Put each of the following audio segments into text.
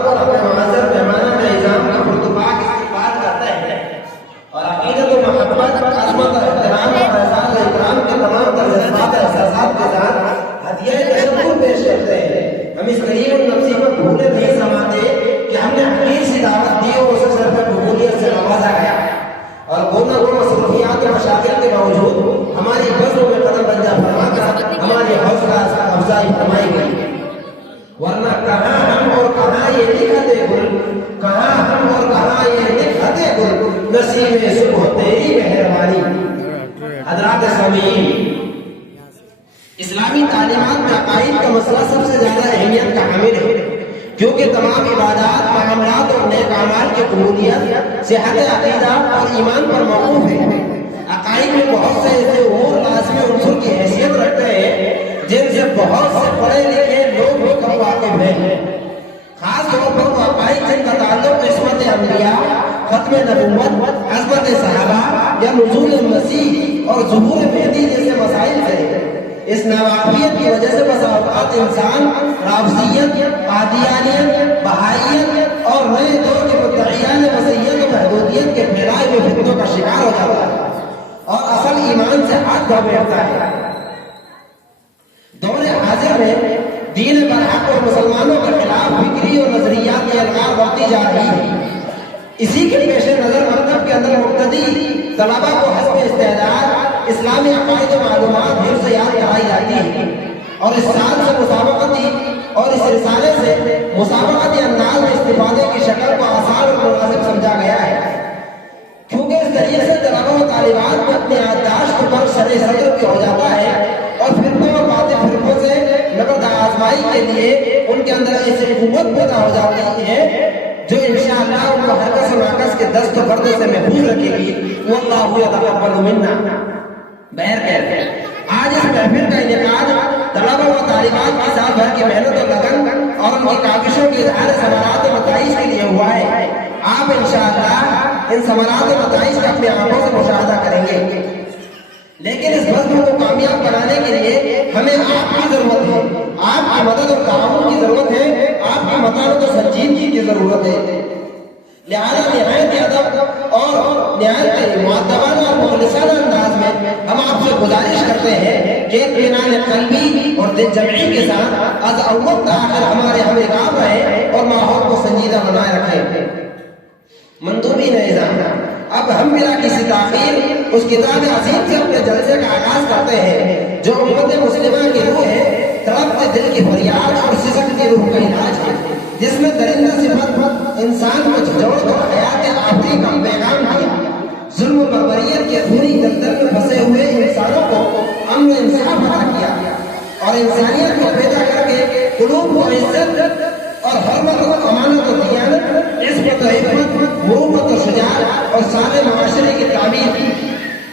اور اپنے معذر مہمانان نظام کا پرتپاک استقبال کرتے ہیں اور عقیدت و محبت عظمت اور احترام اور احسان و اکرام کے تمام جذبات اور احساسات کے ساتھ ہدیہ تشکر پیش کرتے ہیں. ہم اس کریم النفسی کو بھولے نہیں سماتے کہ ہم نے حقیر سی دعوت دی اور اسے صرف قبولیت سے نوازا گیا اور گونا گو مصروفیات و مشاغل کے باوجود ہماری بزم میں قدم رنجا فرما کر ہماری حوصلہ افزائی فرمائی گئی. ورنہ کہاں ہم اور کہاں یہ لکھتے گل، کہاں ہم اور کہاں یہ لکھتے گل، نصیب صبح تیری مہربانی. حضرات سامعین، اسلامی تعلیمات میں عقائد کا مسئلہ سب سے زیادہ اہمیت کا حامل ہے، کیونکہ تمام عبادات، معاملات اور نیک اعمال کی قبولیت صحت عقیدہ اور ایمان پر موقوف ہے. عقائد میں بہت سے ایسے امور لازمی عنصر کی حیثیت رکھتے ہیں جن سے بہت سے پڑھے لکھے لوگ بھی کم واقف ہیں. خاص طور پر وہ عقائد جن کا تعلق عصمت انبیاء، ختم نبوت، عظمت صحابہ یا نزول مسیح اور ظہور مہدی جیسے مسائل سے. اس ناواقفیت کی وجہ سے بس اوقات انسان رافضیت، قادیانیت، بہائیت اور نئے دور کے مدعیان مسیحیت و محدودیت کے پھیلائے ہوئے فتنوں کا شکار ہو جاتا ہے اور اصل ایمان سے ہاتھ دھو بیٹھتا ہے. دور حاضر میں دین برحق اور مسلمانوں کے خلاف فکری اور نظریات کی الغار بڑھتی جا رہی ہے. اسی کے پیش نظر مکتب کے اندر مبتدی طلبا کو حسب استعداد اسلامی عقائد و معلومات حفظ یاد کرائی جاتی ہے اور اس سال سے مسابقتی اور اس رسالے سے مسابقتی انداز میں استفادے کی شکل کو آسان اور مناسب سمجھا گیا ہے، کیونکہ اس ذریعے سے طلبا و طالبات کو اپنی یادداشت پر شرح صدر بھی ہو جاتا ہے اور فرقوں اور باطل فرقوں سے نبرد آزمائی کے لیے ان کے اندر ایسی قوت پیدا ہو جاتی ہے جو انشاءاللہ ان کو حرکت و ناقص کے دست و پردے سے محفوظ رکھے گی. واللہ یتقبل منا. بہرکیف آج اس محفل کا انعقاد طلبا و طالبات کی سال بھر کی محنت و لگن اور ان کی کاوشوں کے اظہار ثمرات و نتائج کے لیے ہوا ہے. آپ انشاءاللہ ان ثمرات و نتائج کا اپنی آنکھوں سے مشاہدہ کریں گے، لیکن اس بزم کو کامیاب بنانے کے لیے ہمیں آپ کی ضرورت ہے، آپ کی مدد اور تعاون کی ضرورت ہے، آپ کی متانت و سنجیدگی کی ضرورت ہے. لہذا نہایت ادب اور نہایت مؤدبانہ اور مخلصانہ انداز میں ہم آپ سے گزارش کرتے ہیں کہ اطمینان قلبی اور دل جمعی کے ساتھ از اول تا آخر ہمارے ہم کام رہے اور ماحول کو سنجیدہ بنائے رکھیں. مندوبین نظام، اب ہم بلا کسی تاخیر اس کتاب عظیم سے اپنے جلسے کا آغاز کرتے ہیں جو امت مسلمہ کی روح ہے، تڑپتے دل کی فریاد اور سسکتی روح کا علاج ہے، جس میں درندہ صفت انسان کو جھنجھوڑ کر حیات آخری کا پیغام دیا. ظلم و بربریت کے بری دلدل میں پھنسے ہوئے انسانوں کو امن و انصاف عطا کیا اور انسانیت کو پیدا کر کے قلوب و عزت اور حرمت و امانت و دیانت، عصمت و حکمت، مروت و شجاعت اور صالح معاشرے کی تعمیر کی،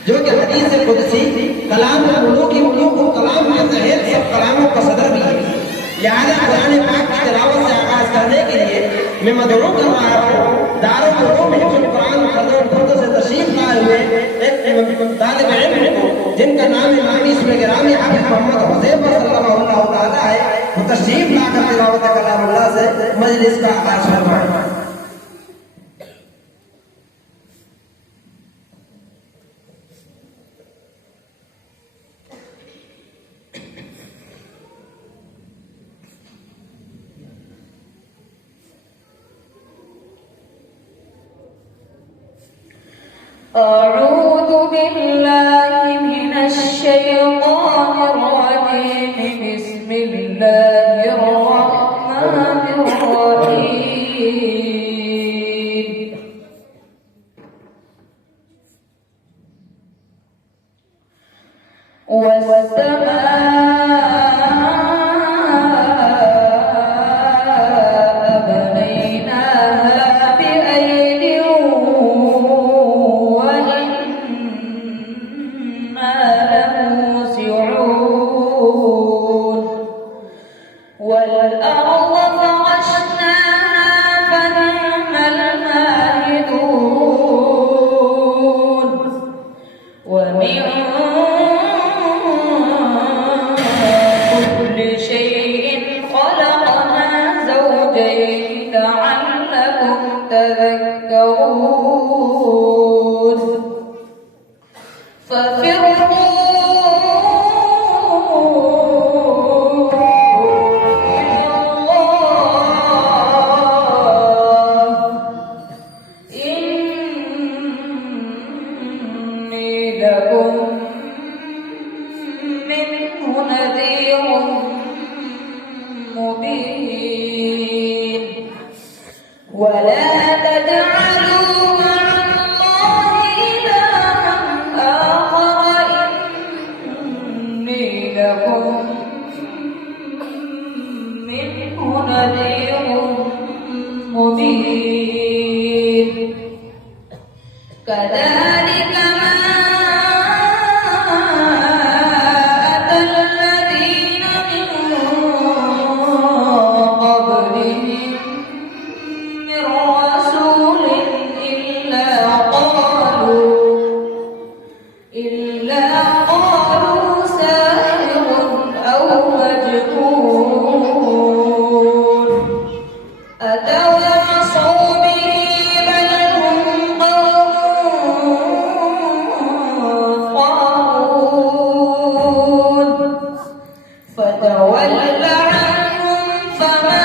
جو کہ حدیث قدسی کلام ملوک کی ملوک کو کلام کے تحت سب کلاموں کا صدر بھی ہے. لہذا قرآن پاک کی تلاوت سے آغاز کرنے کے لیے میں مدعو کر رہا ہوں دارالعلوم حفظ القرآن خردوں سے تشریف لائے ہوئے ایک طالب علم کو جن کا نام امامی اسم گرامی حافظ محمد حذیفہ صلی اللہ تعالیٰ ہے، وہ تشریف لا کر تلاوت کلام اللہ سے مجلس کا آغاز فرمائیں. أعوذ بالله من الشيطان الرجيم. بسم الله الرحمن الرحيم. والسماء بنيناها بأيد وإنا لعلكم تذكرون ففروا ولا تجعلوا مع الله إلها آخر إني لكم منه نذير مبين كذلك ما أتى الذين من قبلهم من رسول إلا قالوا ساحر أو مجنون أتواصوا به بل هم قوم طاغون فتول عنهم فما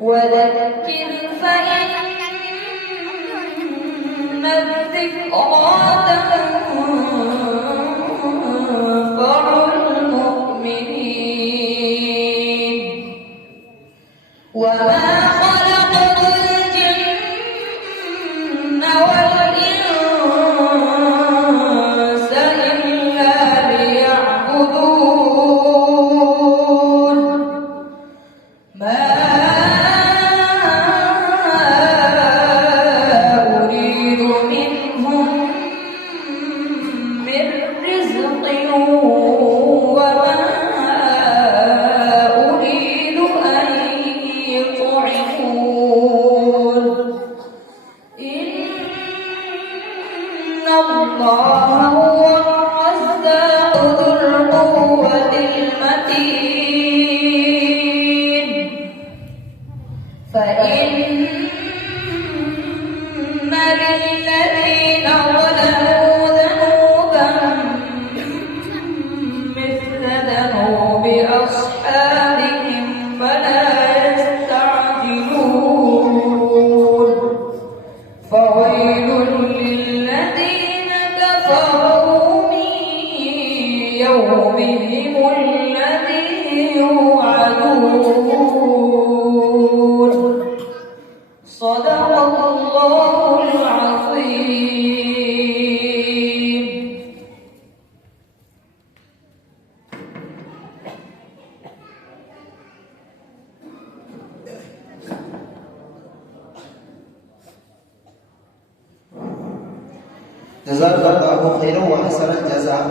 وذكر فإن الذكرى تنفع المؤمنين وما خلقت الجن والإنس إلا ليعبدون ما أريد منهم من رزق وما أريد أن يطعمون إن الله هو الرزاق ذو القوة المتين فإن للذين ظلموا ذنوبا مثل ذنوب أصحابهم فلا يستعجلون فويل للذين كفروا من يومهم الذي يوعدون صدق الله العظيم جزاک اللہ خیر و احسن الجزاء.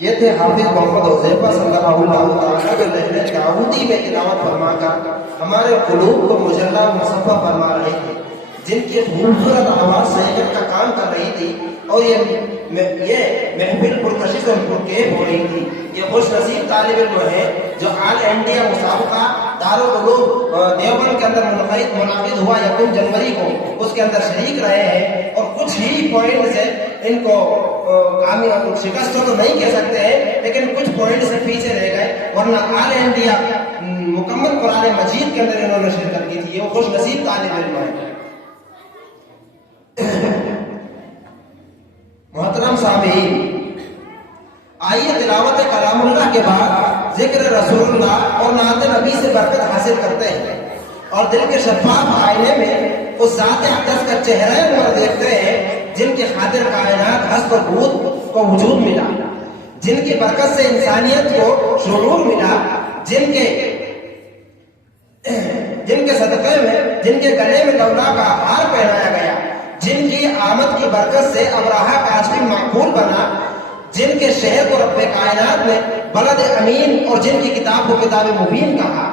یہ تھے حافظ محمد حذیفہ صلی اللہ تعالیٰ جو لہجہ داؤدی میں تلاوت فرما کر ہمارے قلوب کو مجلہ مصفح فرما رہے تھے، جن کی خوبصورت آواز سیاحت کا کام کر رہی تھی اور یہ محفل پرکشش اور پرکیف ہو رہی تھی. یہ خوش نصیب طالب علم ہے جو آل انڈیا مسابقہ دارالعلوم دیوبند کے اندر منعقد ہوا 1 جنوری کو، اس کے اندر شریک رہے ہیں اور کچھ ہی پوائنٹ سے ان کو شکست تو نہیں کہہ سکتے ہیں لیکن کچھ پوائنٹ سے پیچھے رہ گئے، ورنہ آل انڈیا مکمل قرآن مجید کے اندر انہوں نے شرکت کی تھی. یہ وہ خوش نصیب طالب علم ہے. محترم سامعین، آئیے تلاوت کلام اللہ کے بعد ذکر رسول اللہ اور نعت نبی سے برکت حاصل کرتے ہیں اور دل کے شفاف آئینے میں اس ذات اقدس کا چہرہ انور دیکھتے ہیں جن کی خاطر کائنات ہست اور بود کو وجود ملا، جن کی برکت سے انسانیت کو شعور ملا، جن کے صدقے میں جن کے گلے میں لولا کا ہار پہنایا گیا، جن کی آمد کی برکت سے ابراہہ کاشفی مقبول بنا، جن کے شہر کو رب کائنات نے بلد امین اور جن کی کتاب کو کتاب مبین کہا.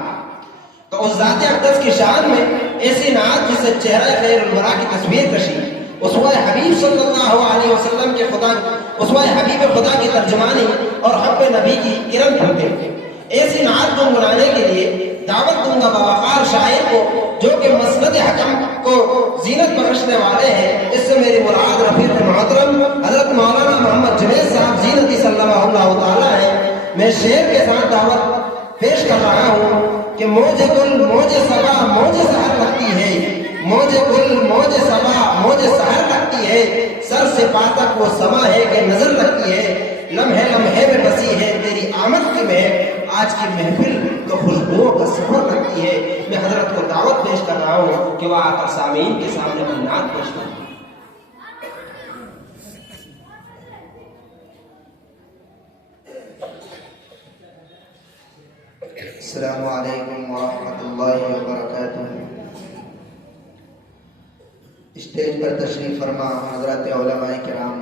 تو اس ذات اقدس کی شان میں ایسی نعت جس سے چہرہ خیر الورا کی تصویر کشی، اسوہ حبیب صلی اللہ علیہ وسلم کے اسوہ حبیب خدا کی ترجمانی اور حب نبی کی کرن بنتے ہیں۔ ایسی نعت گنگنانے کے لیے دعوت دوں گا باوقار شاعر کو جو کہ مسند حکم کو زینت بخشنے والے ہیں۔ اس سے میری مراد رفیق محترم حضرت مولانا محمد جنید صاحب زینتی صلی اللہ تعالی ہے۔ میں شعر کے ساتھ دعوت پیش کر رہا ہوں کہ موج گل موج صبا موج سحر لگتی ہے، موج گل موج صبا موج سحر لگتی ہے، سر سے پا تک وہ سما ہے کہ نظر لگتی ہے، لمحے لمحے میں بسی ہے تیری آمد کی مہک، آج کی محفل تو خوشبوؤں کا سفر لگتی ہے۔ میں حضرت کو دعوت پیش کر رہا ہوں کہ وہ آ کر سامعین کے سامنے اپنی نعت پیش کریں۔ السلام علیکم ورحمۃ اللہ وبرکاتہ۔ اسٹیج پر تشریف فرما حضرات علماء کرام،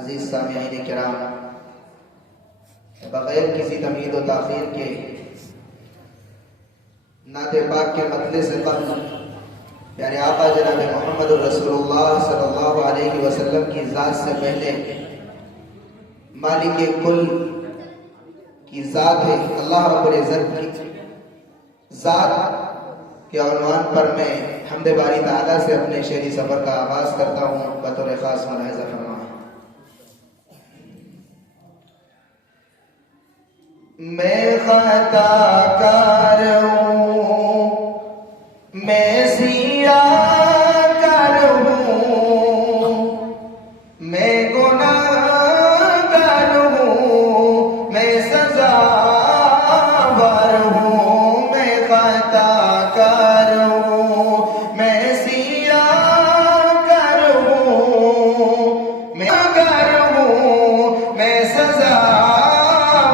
عزیز سامعین کرام، بغیر کسی تمہید و تاخیر کے نعت پاک کے مطلع سے قبل پیارے آقا جناب محمد الرسول اللہ صلی اللہ علیہ وسلم کی ذات سے پہلے مالک کل کی ذات ہے، اللہ رب العزت کی ذات کے عنوان پر میں حمد باری تعالیٰ سے اپنے شعری سفر کا آغاز کرتا ہوں۔ بطور خاص ملاحظہ فرمائیں۔ میں خطا کار ہوں، میں سیاہ کار ہوں، میں گناہ گار ہوں، میں سزا بار ہوں، میں خطا کار ہوں، میں سیاہ کار ہوں، میں گار ہوں، میں سزا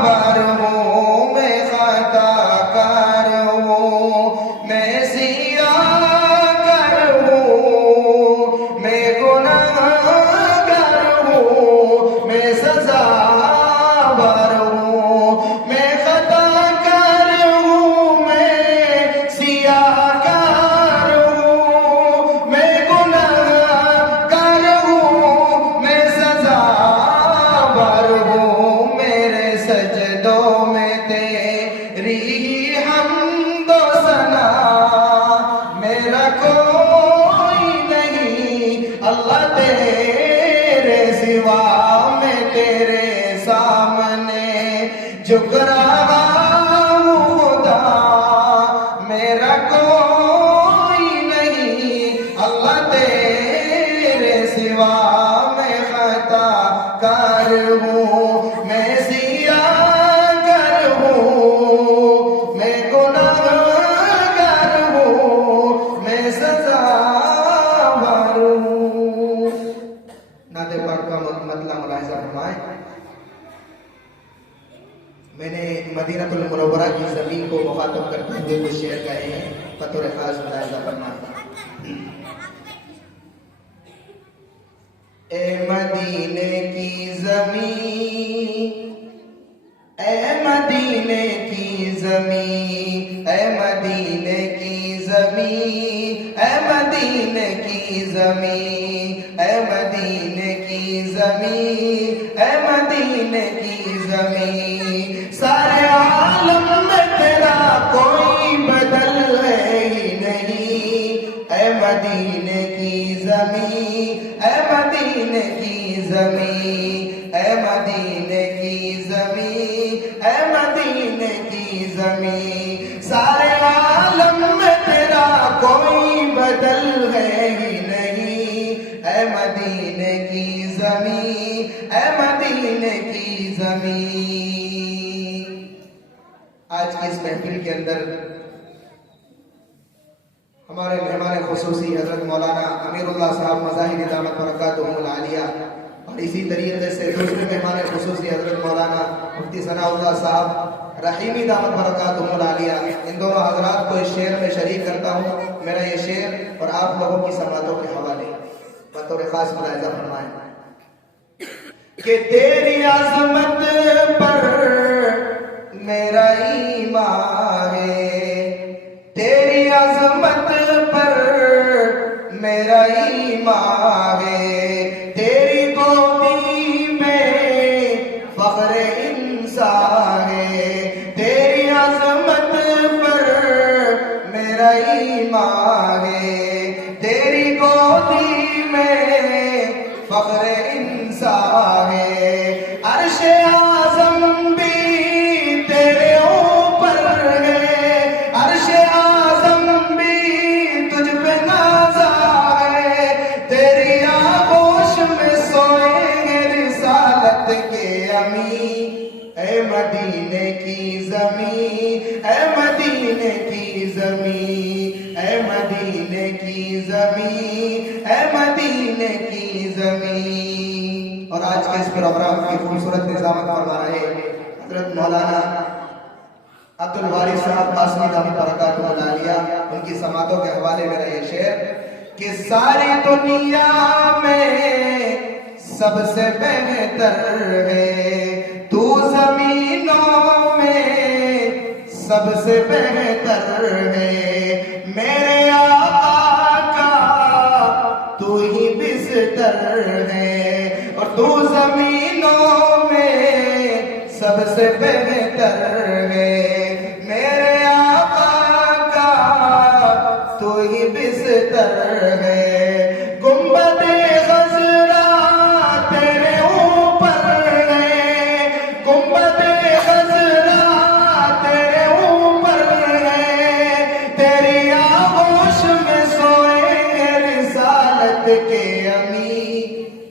بار ہوں، میں خطا کار ہوں، میں سیاہ کار ہوں، میں گناہ گار ہوں، میں سزا بار ہوں، میں خطا کار ہوں، میں سیاہ کار ہوں، میں گناہ گار ہوں، میں سزا بار ہوں، میرے سجدوں میں تیری ہی حمد و ثنا، میرا کوئی نہیں اللہ تیرے سوا، میں تیرے سامنے جھک رہا ہوں خدا، میرا کوئی نہیں اللہ تیرے سوا، میں خطا کار ہوں، میں سیاہ کار ہوں، میں گناہ گار ہوں، میں سزا بار ہوں۔ نعت پاک کا مطلع ملاحظہ فرمائیں۔ میں نے مدینہ المنورہ کی زمین کو مخاطب کرتے ہوئے کچھ شعر کہے ہیں، بطور خاص ملاحظہ فرمائیں۔ اے مدینے کی زمین، اے مدینے کی زمین، اے مدینے کی زمین، اے مدینے کی زمین، اے مدینے کی زمین، اے مدینے کی زمین، سارے عالم میں تیرا کوئی بدل ہے ہی نہیں، اے مدینے کی زمین، اے مدینے کی زمین، اے مدینے کی زمین، اے مدینے کی زمین، سارے عالم میں تیرا کوئی بدل ہے ہی نہیں، اے مدینے کی زمین، اے مدینے کی زمین۔ آج کی اس محفل کے اندر ہمارے مہمان خصوصی حضرت مولانا امیر اللہ صاحب مظاہر دامت برکاتہم العالیہ، اور اسی طریقے سے دوسرے مہمان خصوصی حضرت مولانا مفتی ثناء اللہ صاحب رحیمی دامت برکاتہم العالیہ، ان دونوں حضرات کو اس شعر میں شریک کرتا ہوں۔ میرا یہ شعر اور آپ لوگوں کی سماعتوں کے حوالے بطور خاص ملاحظہ فرمائیں کہ تیری عظمت پر میرا ایمان ہے، تیری عظمت پر میرا ایمان ماں ہے تیری گودی میں فخر انسان ہے تیری عظمت پر میرا ایمان ہے تیری گودی میں فخر انسان ہے عرش اعظم بھی تیرے اوپر ہے عرش اعظم بھی تجھ پہ نازا ہے تیری آغوش میں سوئے ہیں رسالت کے امی اے مدینے کی زمین اے مدینے کی زمین اے مدینے کی زمین اے مدینے کی زمین۔ اور آج کے اس پروگرام کی خوبصورت نظامت فرما رہے حضرت مولانا عبد الواری صاحب قاسمی دامت برکاتہ العالیہ، ان کی سماعتوں کے حوالے میں رہے شعر کہ ساری دنیا میں سب سے بہتر ہے تو زمینوں میں سب سے بہتر ہے میرے آقا کا تو ہی بستر ہے اور تو زمینوں میں سب سے بہتر ہے میرے آقا کا تو ہی بستر ہے گنبد خضرا تیرے اوپر ہے گنبد خضرا تیرے اوپر ہے تیری آغوش میں سوئے ہیں رسالت کے امی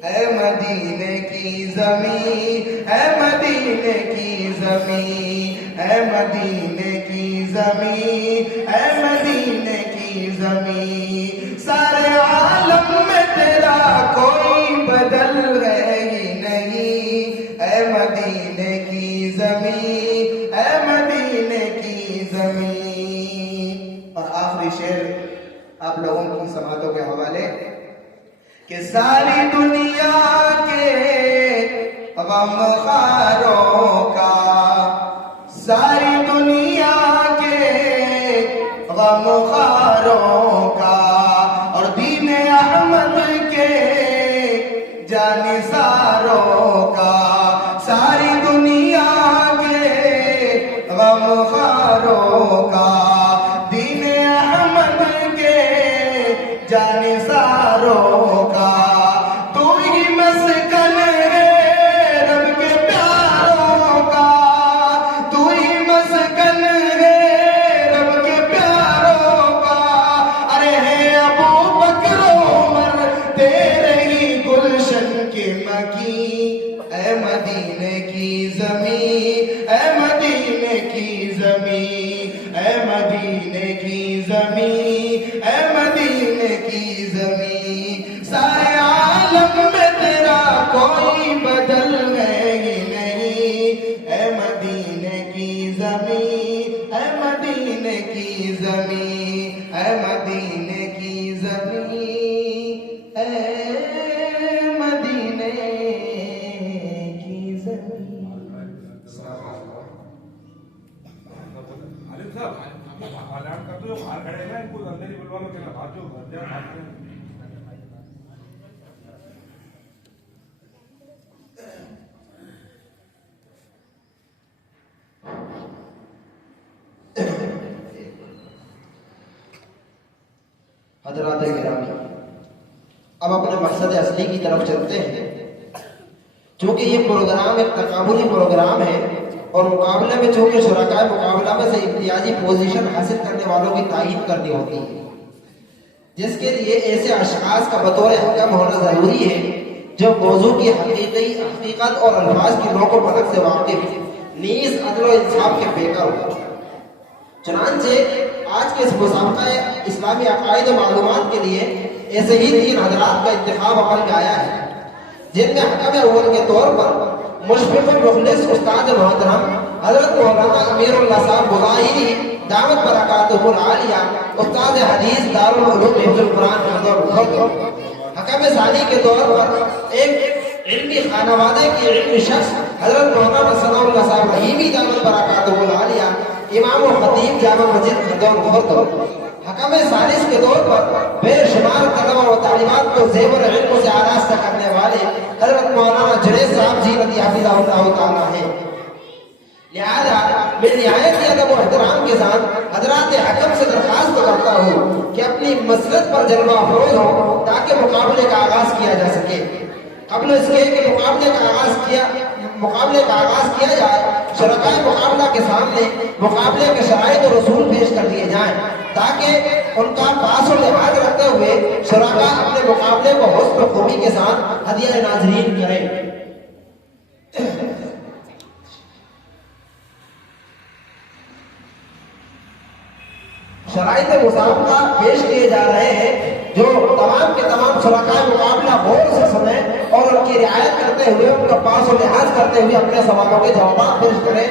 اے مدینے کی زمین اے مدینے کی زمین اے مدینے کی زمین اے مدینے کی زمین سارے عالم میں تیرا کوئی بدل ہے ہی نہیں اے مدینے کی زمین اے مدینے کی زمین۔ اور آخری شعر آپ لوگوں کی سماعتوں کے حوالے کہ ساری دنیا کے غم خاروں کا ساری دنیا کے غم خاروں کا اور دین احمد کے جانثاروں کا ساری دنیا کے غم خاروں کا دین احمد کے جانثاروں کا تو ہی مسکن ہے رب کے پیاروں کا تو ہی مسکن ہے رب کے پیاروں کا ارے ہے ابو بکر عمر تیرے ہی گلشن کے مکی اے مدینے کی زمین اے مدینے کی زمین اے مدینے کی زمین اے مدینے کی زمین سارے عالم میں تیرا کوئی بدل ہے ہی نہیں اے مدینے کی زمین اے مدینے کی زمین اے مدینے کی زمین اے مدینے کی زمین۔ عالم صاحب حالات کا تو جو باہر کھڑے ہیں نا ان کو اندر ہی بلوا لو کہ بات جو گھر جا بات کریں حضرات گرامی اب اپنے مقصد اصلی کی طرف چلتے ہیں چونکہ یہ پروگرام ایک تقابلی پروگرام ہے اور مقابلے میں چونکہ شرکائے مقابلہ میں سے امتیازی پوزیشن حاصل کرنے والوں کی تعین کرنی ہوتی ہے جس کے لیے ایسے اشخاص کا بطور حکم ہونا ضروری ہے جو موضوع کی حقیقت اور الفاظ کی نوک و پلک سے واقف نیز عدل و انصاف کے پیکر ہو۔ چنانچہ آج کے اس مسابقہ اسلامی عقائد و معلومات کے لیے ایسے ہی 3 حضرات کا انتخاب عمل میں آیا ہے جن میں حکم اول کے طور پر مشفق مخلص استاد محترم حضرت مولانا امیر اللہ صاحب بغاہری دعوت برکاتہ العالیہ استاد حدیث دارالعلوم حفظ القرآن حکم ثانی کے طور پر ایک علمی خانوادے کی علمی شخص حضرت مولانا ثناء اللہ صاحب رحیمی دعوت برکاتہ العالیہ امام و خطیب جامع مسجد حکم ثالث کے طور پر بے شمار طلبہ و طالبات کو زیور علم سے آراستہ کرنے والے حضرت مولانا جنید صاحب جی رضی اللہ تعالیٰ ہیں. لہذا میں نہایت ہی ادب و احترام کے ساتھ حضرات حکم سے درخواست کرتا ہوں کہ اپنی مسلط پر جلوہ افروز ہو تاکہ مقابلے کا آغاز کیا جا سکے. قبل اس کے کہ مقابلے کا آغاز کیا جائے، شرکائے مقابلہ کے سامنے مقابلے کے شرائط و رسول پیش کر دیے جائیں تاکہ ان کا پاس و لحاظ رکھتے ہوئے شرکا اپنے مقابلے کو حسن و خوبی کے ساتھ ہدیہ ناظرین کریں. شرائط مسابقہ پیش کیے جا رہے ہیں جو تمام کے تمام شرکائے مقابلہ غور سے سنیں اور ان کی رعایت کرتے ہوئے ان کا پاس و لحاظ کرتے ہوئے اپنے سوالوں کے جوابات پیش کریں.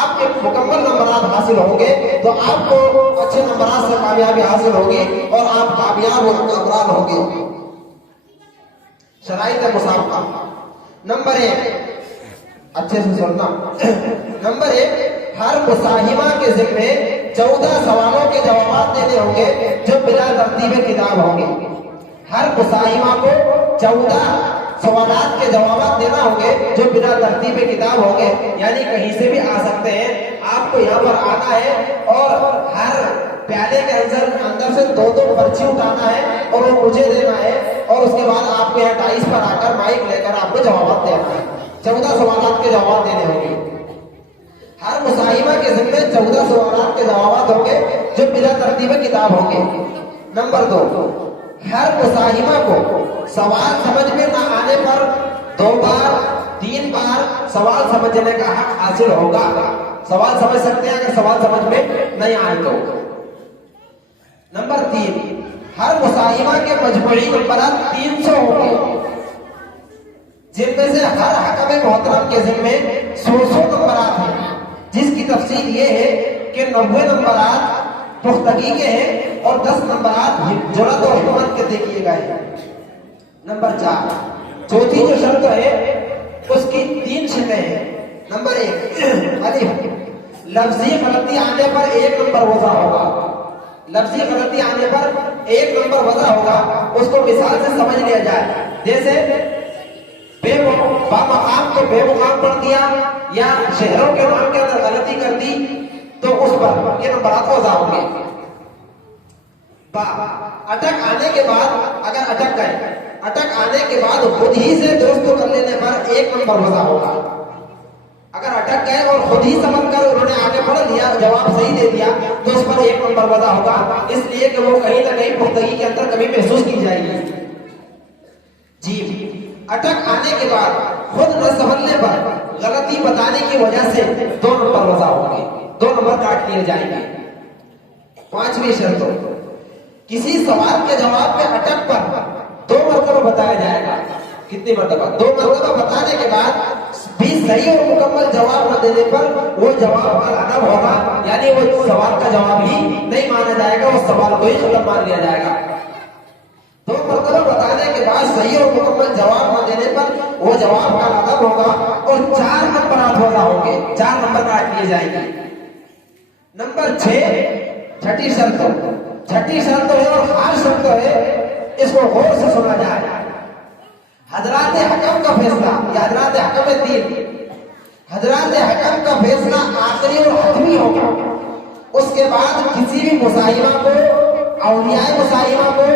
آپ کے مکمل نمبرات حاصل ہوں گے تو آپ کو اچھے نمبرات سے کامیابی حاصل ہوگی اور آپ کامیاب اور کامران ہوں گے. شرائط مسابقہ نمبر 1، اچھے سے سننا. نمبر 1، ہر مساہمہ کے ذمے 14 سوالوں کے جوابات دینے ہوں گے جو بلا ترتیب کتاب ہوں گے. ہر مساہمہ کو 14 سوالات کے جوابات دینا ہوں گے جو بلا ترتیب کتاب ہوں گے، یعنی کہیں سے بھی آ سکتے ہیں. آپ کو یہاں پر آنا ہے اور ہر پیالے کے اندر سے 2 پرچی اٹھانا ہے اور وہ مجھے دینا ہے اور اس کے بعد آپ کو یہاں ڈائس پر آ کر مائک لے کر آپ کو جوابات دینا ہے. 14 سوالات کے جوابات دینے ہوں گے. ہر مساہمہ کے ذمے 14 سوالات کے جوابات ہوں گے جو بلا ترتیب کتاب ہوں گے. نمبر 2، ہر مساہمہ کو سوال سمجھ میں نہ آنے پر 2 بار 3 بار سوال سمجھنے کا حق حاصل ہوگا. سوال سمجھ سکتے ہیں اگر سوال سمجھ میں نہیں آئے تو. نمبر 3، ہر مساہمہ کے مجموعی نمبرات 300 ہوں گے جن میں سے ہر حکم محترم کے ذمے 100 نمبرات ہیں، جس کی تفصیل یہ ہے کہ 90 نمبرات پختگی کے ہیں اور 10 نمبرات جرأت اور ہمت کے دیکھیے گئے ہیں. نمبر 4، چوتھی جو شرط ہے اس کی 3 شرطیں ہیں. نمبر 1، الف، لفظی غلطی آنے پر 1 نمبر وضع ہوگا. لفظی غلطی آنے پر 1 نمبر وضع ہوگا. اس کو مثال سے سمجھ لیا جائے، جیسے با مقام کو بے مقام پڑھ دیا یا شہروں کے نام کے اندر غلطی کر دی تو اس پر یہ نمبرات وضع ہوں گے. اٹک آنے کے بعد اگر اٹک آنے کے بعد خود ہی سے دوست کر لینے پر 1 نمبر وضع ہوگا. اگر اٹک گئے اور خود ہی سمجھ کر انہوں نے آگے پڑھ لیا، جواب صحیح دے دیا تو اس پر 1 نمبر وضع ہوگا، اس لیے کہ وہ کہیں نہ کہیں پختگی کے اندر کمی محسوس کی جائے گی. جی، اٹک آنے کے بعد خود نہ سمجھنے پر غلطی بتانے کی وجہ سے 2 نمبر وضع ہوں گے، 2 نمبر کاٹ لیے جائیں گے. 5ویں شرط، کسی سوال کے جواب میں اٹک پر 2 مرتبہ بتایا جائے گا. کتنی مرتبہ؟ 2 مرتبہ بتانے کے بعد بھی صحیح اور مکمل جواب نہ دینے پر وہ جواب کا ادب ہوگا، یعنی وہ سوال کا جواب ہی نہیں مانا جائے گا، اس سوال کو ہی ختم مان لیا جائے گا. 2 مرتبہ بتانے کے بعد صحیح اور مکمل جواب نہ دینے پر وہ جواب کا ادب ہوگا اور 4 نمبرات وضع ہوں گے، 4 نمبر کاٹ لیے جائیں گے. نمبر 6، چھٹی شرط ہے اور خاص شرط ہے، اس کو غور سے سنا جائے. حضرات حکم کا فیصلہ، یا حضرات حکم 3، حضرات حکم کا فیصلہ آخری اور حتمی ہوگا. اس کے بعد کسی بھی مساہمہ کو، اولیاء مساہمہ کو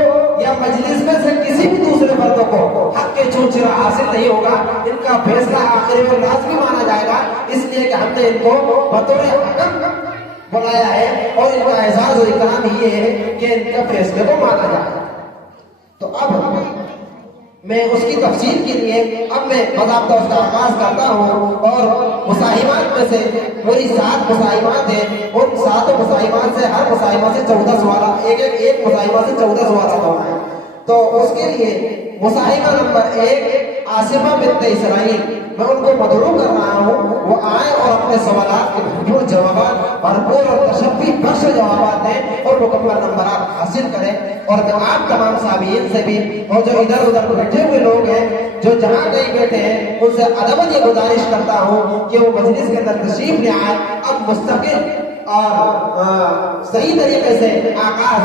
یا مجلس میں سے کسی بھی دوسرے مردوں کو حق کے چوچرا حاصل نہیں ہوگا. ان کا فیصلہ آخری اور لازمی مانا جائے گا، اس لیے کہ ہم نے ان کو بطور حکم بلایا ہے اور ان کا اعزاز و اکرام یہ ہے کہ ان کا فیصلے کو مانا جائے. تو اب میں اس کی تفصیل کے لیے اب میں باضابطہ اس کا آغاز کرتا ہوں اور مساہمات میں سے پوری 7 مساہمات ہیں. ان 7 مساہمات سے ہر مساہمہ سے 14 سوالات، ایک مساہمہ سے 14 سوالات ہونا ہے. تو اس کے لیے مساہمہ نمبر 1 آصفہ بنت اسرائیل، میں ان کو مدعو کر رہا ہوں وہ آئیں اور اپنے سوالات کے بھرپور جوابات، بھرپور اور تشفی بخش جوابات دیں اور مکمل نمبرات حاصل کریں. اور میں آپ تمام سامعین سے بھی اور جو ادھر ادھر بیٹھے ہوئے لوگ ہیں جو جہاں کہیں بیٹھے ہیں ان سے ادباً یہ گزارش کرتا ہوں کہ وہ مجلس کے اندر تشریف لے آئیں. اب مستقل اور صحیح طریقے سے آغاز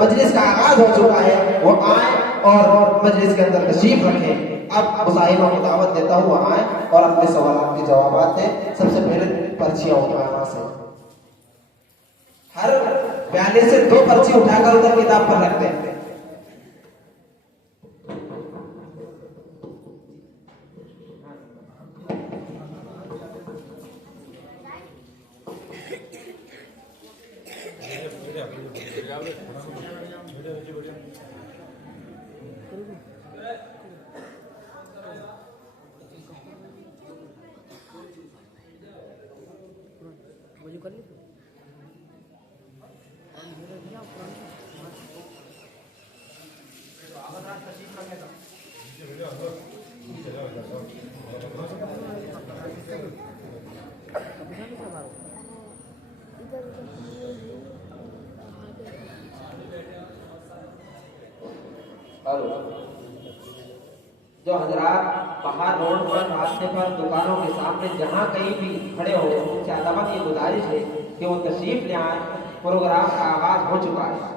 مجلس کا آغاز ہو چکا ہے وہ آئیں اور مجلس کے اندر تشریف رکھیں. اب مصاحبوں کو دعوت دیتا ہوں وہ آئیں اور اپنے سوالات کے جوابات دیں. سب سے پہلے پرچیاں اٹھانا سے ہر پیالے سے 2 پرچی اٹھا کر ادھر کتاب پر رکھ دیں. جو حضرات باہر روڈ پر راستے پر دکانوں کے سامنے جہاں کہیں بھی کھڑے ہو ان سے ادب یہ گزارش ہے کہ وہ تشریف لے آئیں. پروگرام کا آغاز ہو چکا ہے.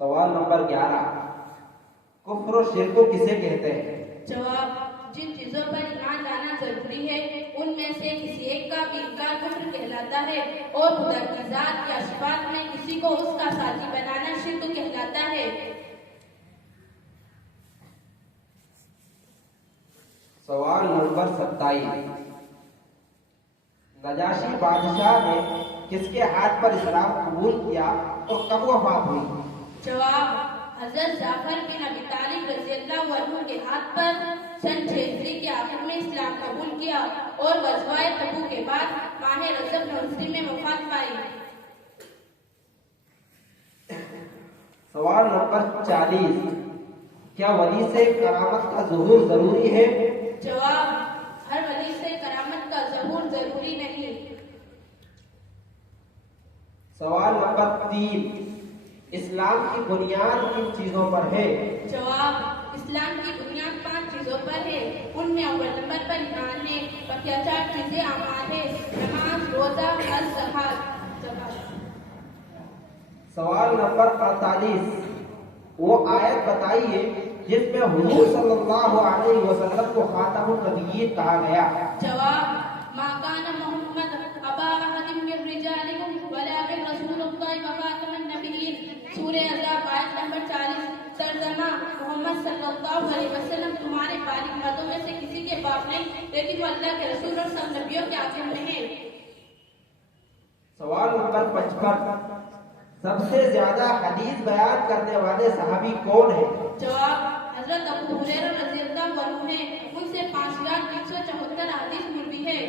سوال نمبر 11 کفر و شرک کو کسے کہتے ہیں؟ جواب: جن چیزوں پر ایمان لانا ضروری ہے ان میں سے کسی ایک کا بھی انکار کفر کہلاتا ہے اور خدا کی ذات یا صفات میں کسی کو اس کا ساتھی بنانا شرک کہلاتا ہے. سوال نمبر 27 نجاشی بادشاہ نے کس کے ہاتھ پر اسلام قبول کیا اور کب وفات ہوئی؟ جواب: حضرت جعفر بن ابی طالب رضی اللہ عنہ کے ہاتھ پر سن 6 ہجری کے آخر میں اسلام قبول کیا اور غزوہ تبوک کے بعد ماہ رجب نوزری میں وفات پائی. سوال نمبر 40 کیا ولی سے کرامت کا ظہور ضروری ہے؟ جواب: ہر ولی سے کرامت کا ظہور ضروری نہیں. سوال نمبر 3 اسلام کی بنیاد کن چیزوں پر ہے؟ جواب: اسلام کی بنیاد 5 چیزوں پر ہے. ان میں اول نمبر پر ایمان ہے. بقیہ 4 چیزیں اعمال ہے: نماز، روزہ، حج، زکات. سوال نمبر 48 وہ آیت بتائیے جس میں حضور صلی اللہ علیہ وسلم کو خاتم النبیین کہا گیا. جواب: ما کان محمد ابا احد من رجالکم ولکن رسول اللہ وخاتم النبیین. سورہ احزاب آیت نمبر 40. ترجمہ: محمد صلی اللہ علیہ وسلم تمہارے بالغ مردوں میں سے کسی کے باپ نہیں لیکن وہ اللہ کے رسول اور سب نبیوں کے آخر میں ہیں. سوال نمبر 55 سب سے زیادہ حدیث بیان کرنے والے صحابی کون ہیں؟ جواب: حضرت ابو ہریرہ رضی اللہ عنہ ہیں. ان سے 5374 حدیث مروی ہے.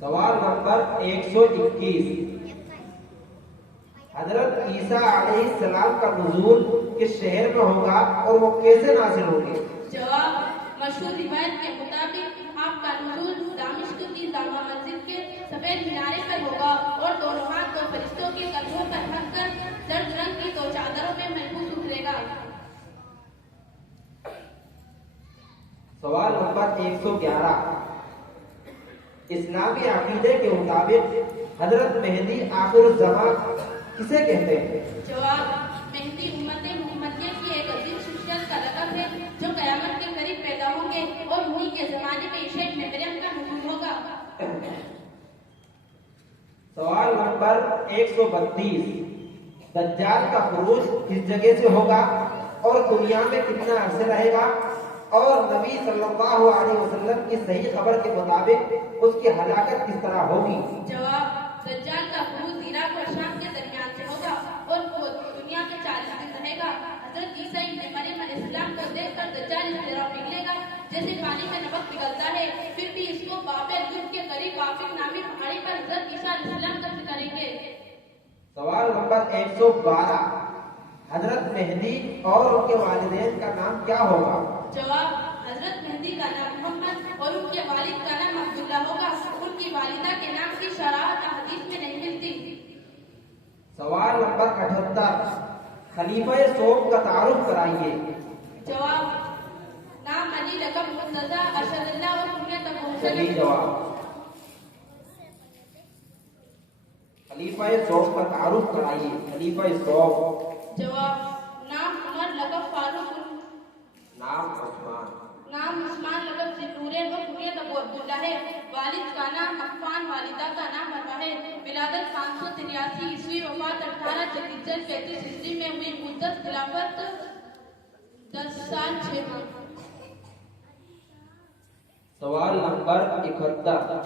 سوال نمبر 121 حضرت عیسیٰ علیہ السلام کا نزول کس شہر میں ہوگا اور وہ کیسے نازل ہوں گے؟ جواب: مشہور روایت کے مطابق آپ کا نزول دمشق کی جامع مسجد کے سفید مینارے پر ہوگا اور دونوں ہاتھ کو فرشتوں کے کندھوں پر رکھ کر زرد رنگ کی 2 چادروں میں محفوظ اترے گا. سوال نمبر 111 اسلامی عقیدے کے مطابق حضرت مہدی آخر الزمان کسے کہتے ہیں؟ جواب: مہدی امت محمدیہ کی ایک عظیم شخصیت کا لقب ہے جو قیامت کے قریب پیدا ہوں گے اور انہی کے زمانے میں عیسیٰ ابن مریم کا نزول ہوگا. سوال نمبر 132 دجال کا خروج کس جگہ سے ہوگا اور دنیا میں کتنا عرصے رہے گا؟ اور نبی صلی اللہ علیہ وسلم کی صحیح خبر کے مطابق اس کی ہلاکت کس طرح ہوگی؟ جواب: دجال کا خروج عراق اور شام کے درمیان سے ہوگا اور وہ دنیا میں 40 دن رہے گا۔ حضرت عیسیٰ ابن مریم علیہ السلام کو دیکھ کر دجال اس طرح پگھلے گا جیسے پانی میں نمک پگھلتا ہے، پھر بھی اس کو بابل یوسف کے قریب وافق نامی پہاڑی پر حضرت عیسیٰ علیہ السلام قتل کریں گے۔ سوال نمبر 112، حضرت مہدی اور ان کے والدین کا نام کیا ہوگا؟ جواب: حضرت مہدی کا نام محمد اور ان کے والد کا نام عبداللہ ہوگا۔ ان کی والدہ کے نام کی شرح حدیث میں نہیں ملتی۔ سوال نمبر 78، خلیفہ صوم کا تعارف کرائیے۔ جواب: نام علی، لقب مرتضی، ارشد اللہ اور کنیت ابو صحیح حسن۔ جواب۔ خلیفہ صوم کا تعارف کرائیے۔ خلیفہ صوم۔ جواب: نام عمر، لقب فاروق، نام عثمان۔ نام عثمان، لقب ذوالنورین اور کنیت ابو عبداللہ ہے۔ والد کا نام عفان، والدہ کا نام عروہ ہے۔ ولادت 583 عیسوی، وفات 18 جدیجت 35 عیسوی میں ہوئی۔ مدت خلافت 10 سال 6 ماہ۔ سوال نمبر 71،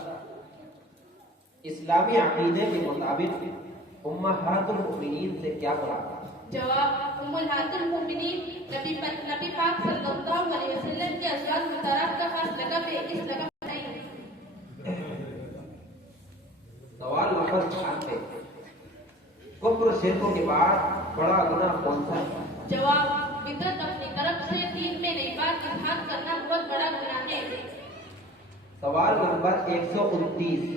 اسلامی عقیدے کے مطابق امہات المؤمنین سے کیا مراد؟ جواب: امہات المؤمنین نبی پاک صلی اللہ علیہ وسلم کے ازواج مطہرات کا خاص لقب ہے۔ اس لقب میں نہیں۔ سوال نمبر 96، کفر شرکوں کے بعد بڑا گناہ کون سا ہے؟ جواب: بدعت، اپنی طرف سے دین میں نئی بات اجتہاد کرنا بہت بڑا گناہ ہے۔ سوال نمبر 129،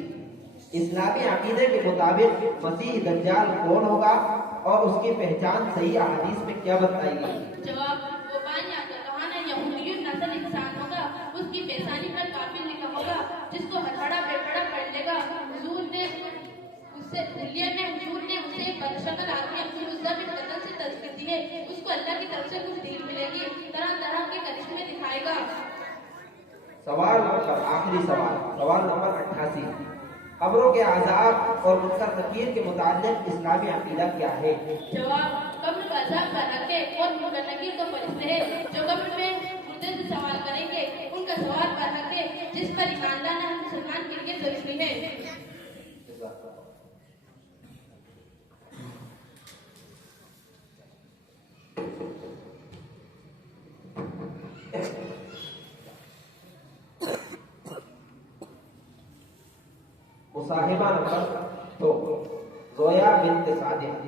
اسلامی عقیدے کے مطابق مسیح دجال کون ہوگا اور اس کی پہچان صحیح احادیث میں کیا بتائی گئی؟ جواب: وہ بانی کہانا یہودی نسل انسان ہوگا، اس کی پیشانی پر کافر لکھا ہوگا، جس کو ہتھوڑا بے پڑا پڑھ لے گا۔ حضور نے اسے ایک بدشکل آدمی اپنی عزت بن قتل سے تذکیر دی ہے۔ اس کو اللہ کی طرف سے کچھ دین ملے گی، طرح طرح کے کرشمے دکھائے گا۔ سوال نمبر آخری سوال نمبر 88، قبروں کے عذاب اور منکر نکیر کے متعلق اسلامی عقیدہ کیا ہے؟ جواب: قبر کا عذاب برحق ہے اور منکر نکیر تو فرشتے ہیں جو قبر میں مردے سے سوال کریں گے۔ ان کا سوال برحق ہے، جس پر ایمان لانا مسلمان کے لیے ضروری ہے۔ مصاحبہ نمبر 2، زویا بنت صادق۔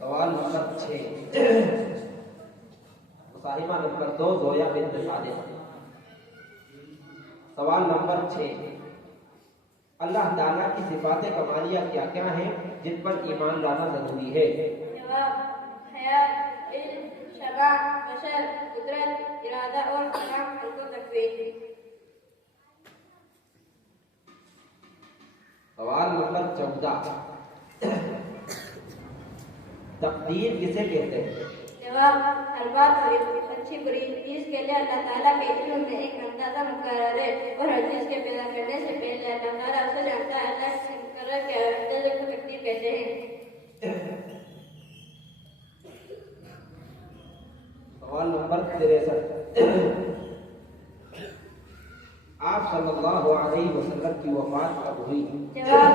سوال نمبر 6، مصاحبہ نمبر 2، زویا بنت صادق۔ سوال نمبر 6، اللہ تعالیٰ کی صفات کمالیہ کیا کیا ہیں جن پر ایمان لانا ضروری ہے؟ جواب: حیات، علم، شفاع، بشر، قدرت، ارادہ اور کلام، خلق و تقویر۔ سوال نمبر 14، تقدیر کسے کہتے ہیں؟ جواب: ہر بات اور اچھی بری چیز کے لیے اللہ تعالیٰ کے علم میں ایک اندازہ مقرر ہے، اور ہر چیز کے پیدا کرنے سے پہلے اللہ تعالیٰ اسے جانتا ہے۔ اللہ کے مقرر کے اندازے کو تقدیر کہتے ہیں۔ سوال نمبر 63، آپ صلی اللہ علیہ وسلم کی وفات کب ہوئی؟ جواب: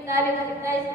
27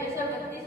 632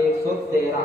113,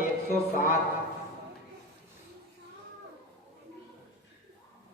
107,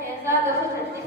6236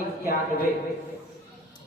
91,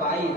22,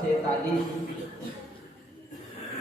47,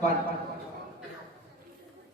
56,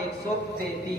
133,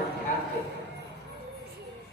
88,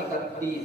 31,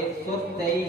123,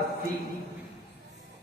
80,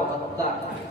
72,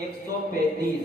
135,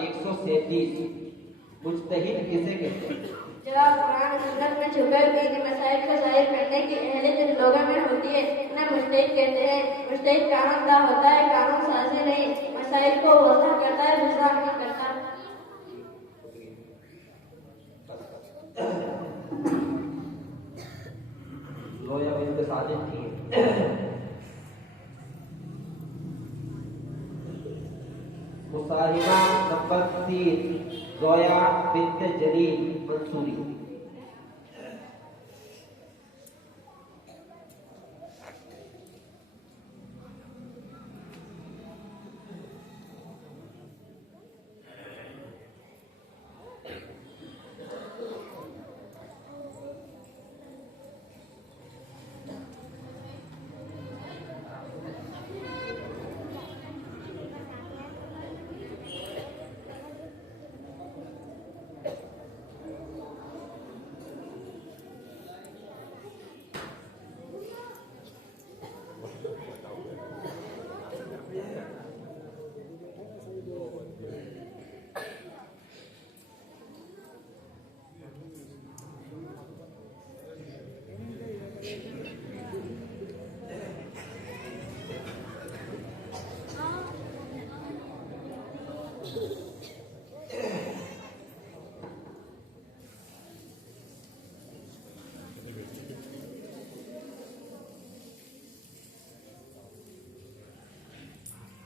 137, مجتہد کسے کہتے ہیں؟ جواب قرآن سنت میں چھپے دینی مسائل کو ظاہر کرنے کی اہل جن لوگوں میں ہوتی ہے انہیں مجتہد کہتے ہیں۔ مجتہد قانون داں ہوتا ہے، قانون سازی نہیں، مسائل کو واضح کرتا ہے، دوسرا نہیں کرتا۔ زویا بنت ساجد تھی۔ مصاحبہ نمبر 3 زویا بنت جلیل منصوری۔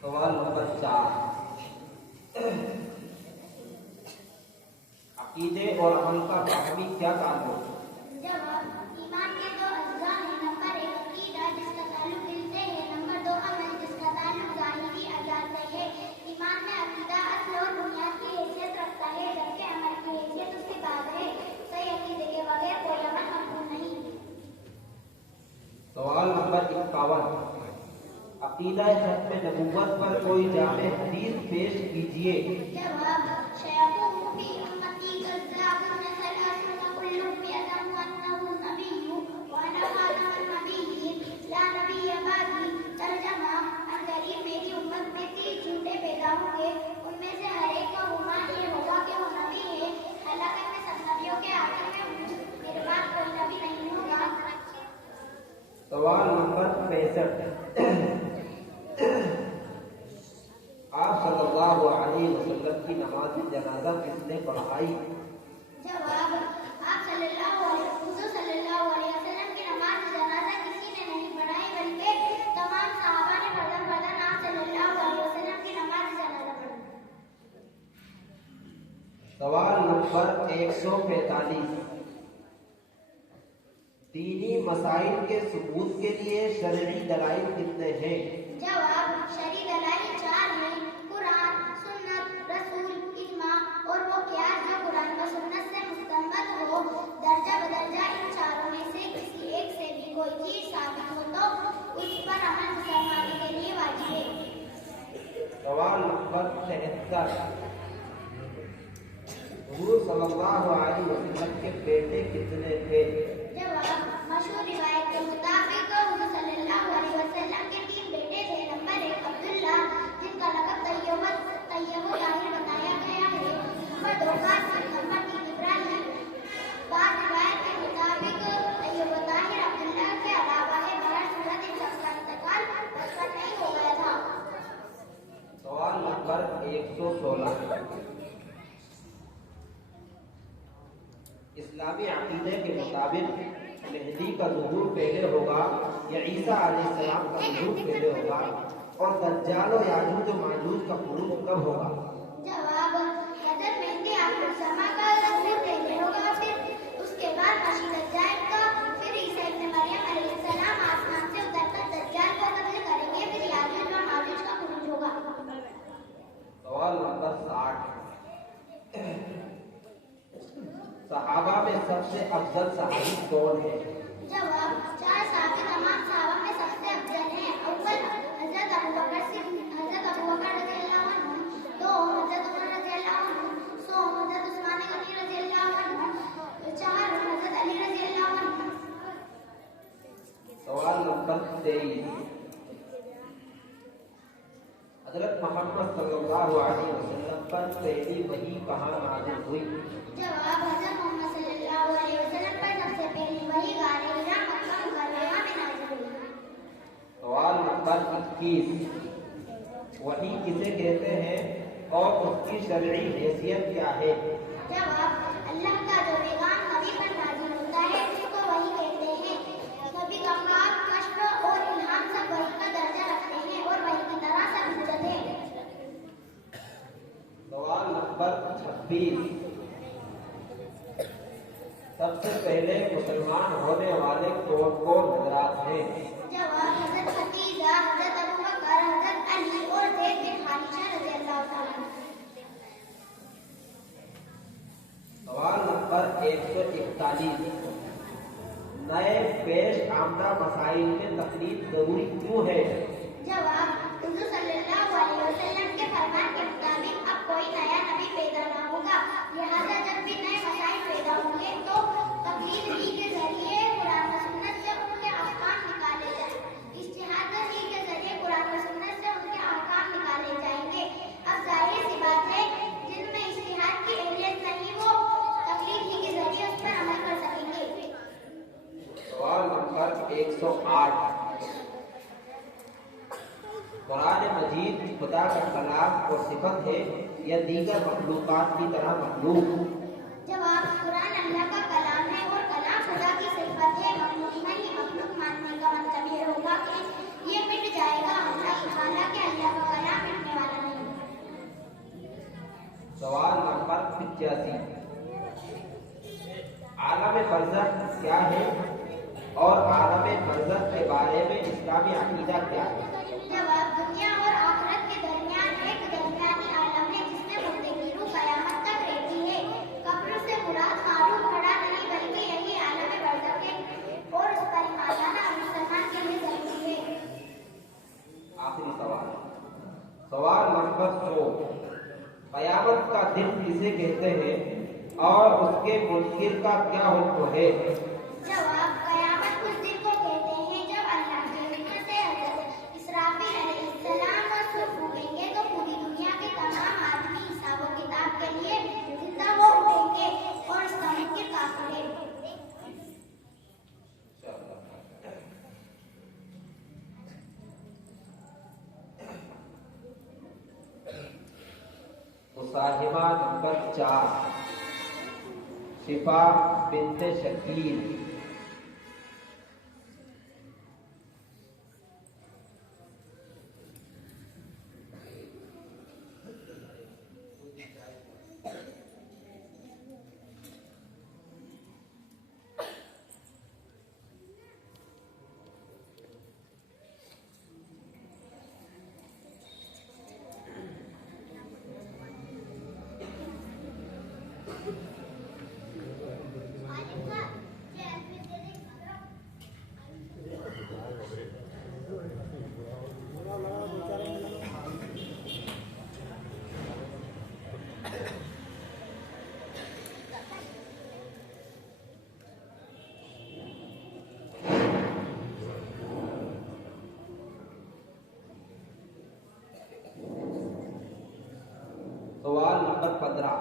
سوال نمبر 4 عقیدے اور عمل کا باہمی کیا تعلق ہے؟ جواب ایمان کے دو اجزاء ہیں، نمبر 1 عقیدہ جس کا تعلق دل سے ہے، نمبر 2 عمل جس کا تعلق ظاہری اعضاء سے ہے۔ ایمان میں عقیدہ اصل اور بنیاد کی حیثیت رکھتا ہے جبکہ عمل کی حیثیت اس کے بعد ہے۔ صحیح عقیدے کے بغیر کوئی عمل مقبول نہیں۔ سوال نمبر 51 عقیدہ ختم نبوت پر کوئی جامع حدیث پیش کیجیے۔ جواب شیخوخ فی امتی کذاب ثلاثۃ کلهم یعلم انه نبی وانا خاتم النبیین لا نبی بعدی۔ ترجمہ ان قریب میری امت میں 30 جھوٹے پیدا ہوں گے، ان میں سے ہر ایک کا گمان یہ ہوگا کہ وہ نبی ہے، حالانکہ میں سب نبیوں کے آخر میں ہوں، میرے بعد کوئی نبی نہیں ہوگا۔ سوال نمبر 65 آپ صلی اللہ علیہ وسلم کی نماز جنازہ کس نے پڑھائی؟ جواب آپ حضور صلی اللہ علیہ وسلم کی نماز جنازہ کسی نے نہیں پڑھائی بلکہ تمام صحابہ نے بدن بدن آپ صلی اللہ علیہ وسلم کی نماز جنازہ پڑھی۔ سوال نمبر 145 دینی مسائل کے ثبوت کے لیے شرعی دلائل کتنے ہیں؟ جواب شرعی دلائل 4 ہیں، قرآن، سنت، رسول، اجماع اور وہ قیاس جو قرآن و سنت سے مستنبط ہو۔ درجہ بدرجہ ان چاروں میں سے کسی ایک سے بھی کوئی چیز ثابت ہو تو اس پر عمل مسلمان کے لیے واجب ہے۔ سوال نمبر 73 حضور صلی اللہ علیہ وسلم کے بیٹے کتنے تھے؟ جواب مشہور روایت کے مطابق حضور صلی اللہ علیہ وسلم کے 3 بیٹے تھے۔ نمبر 1 عبداللہ جن کا لقب طیب الطاہر بتایا گیا ہے، نمبر 2 قاسم، نمبر 3 ابراہیم۔ بعض روایت کے مطابق طیب الطاہر عبداللہ کے علاوہ ہے، بہر صورت ان سب کا انتقال بچپن میں ہی ہو گیا تھا۔ سوال نمبر 116 اسلامی عقیدے کے مطابق مہدی کا ظہور پہلے ہوگا یا عیسیٰ علیہ السلام کا ظہور پہلے ہوگا، اور دجال و یاجوج و ماجوج کا خروج کب ہوگا؟ جواب حضرت مہدی آخر الزماں کا ظہور پہلے ہوگا، پھر اس کے بعد مسیح دجال کا، پھر عیسیٰ ابن مریم علیہ السلام آسمان سے اتر کر دجال کو قتل کریں گے، پھر یاجوج و ماجوج کا خروج ہوگا۔ سوال نمبر 60 صحابہ میں سب سے افضل صحابی کون ہے؟ جواب 4 صحابی تمام صحابہ میں سب سے افضل ہیں۔ اول حضرت ابوبکر رضی اللہ عنہ، 2 حضرت عمر رضی اللہ عنہ، 3 حضرت عثمان غنی رضی اللہ عنہ، 4 حضرت علی رضی اللہ عنہ۔ سوال نمبر 23 حضرت محمد صلی اللہ علیہ وسلم پر پہلی وحی کہاں نازل ہوئی؟ جواب حضرت محمد صلی اللہ علیہ وسلم پر سب سے پہلی وحی غار حرا مکہ مکرمہ میں نازل ہوئی۔ سوال نمبر 21، وحی کسے کہتے ہیں اور اس کی شرعی حیثیت کیا ہے؟ جواب اللہ کا جو پیغام نبی پر نازل ہوتا ہے اس کو وحی کہتے ہیں۔ نبی کا خواب، کشف اور الہام سب وحی کا درجہ رکھتے ہیں اور وحی کی طرح سب حجت ہے۔ سوال نمبر 26، سب سے پہلے مسلمان ہونے والے کون حضرات ہیں؟ جواب حضرت خدیجہ، حضرت ابوبکر، حضرت علی اور زید بن حارثہ رضی اللہ تعالیٰ عنہ۔ سوال نمبر 141، نئے پیش آمدہ مسائل میں تقلید ضروری کیوں ہے؟ جواب حضور صلی اللہ علیہ وسلم کے فرمان کے مطابق اب کوئی نیا نبی پیدا نہ ہوگا، لہذا جب بھی نئے مسائل پیدا ہوں گے تو تقلید ہی کے ذریعے قرآن و سنت سے ان کے احکام نکالے جائیں گے، اجتہاد ہی کے ذریعے قرآن و سنت سے ان کے احکام نکالے جائیں گے۔ اب ظاہر سی بات ہے جن میں اجتہاد کی اہلیت نہیں وہ تقلید ہی کے ذریعے اس پر عمل کر سکیں گے۔ سوال نمبر 108، قرآن مجید خدا کا کلام اور صفت ہے یا دیگر مخلوقات کی طرح مخلوق؟ جواب قرآن اللہ کا کلام ہے اور کلام خدا کی صفت ہے، مخلوق نہیں۔ مخلوق ماننے کا مطلب یہ ہوگا کہ یہ مٹ جائے گا، حالانکہ اللہ کا کلام مٹنے والا نہیں۔ سوال نمبر 85، عالم برزخ کیا ہے اور عالم برزخ کے بارے میں اسلامی عقیدہ کیا ہے؟ جواب دنیا اور آخرت کے درمیان ایک درمیانی عالم ہے جس میں مردے کی روح قیامت تک رہتی ہے۔ قبر سے مراد معروف کھڑا نہیں بلکہ یہی عالم برزخ ہے اور اس پر ایمان لانا مسلمان کے لیے ضروری ہے۔ آخری سوال نمبر 100، قیامت کا دن کسے کہتے ہیں اور اس کے منکر کا کیا حکم ہے؟ جواب قیامت اس دن کو کہتے ہیں جب اللہ کے حکم سے حضرت اسرافیل علیہ السلام کا سر پھونکیں گے تو پوری دنیا کے تمام آدمی حساب و کتاب کے لیے زندہ ہو اٹھیں گے اور اس کا منکر کافر ہے۔ مصاحبہ نمبر 4، شفا بنت شکیل۔ سوال نمبر 15،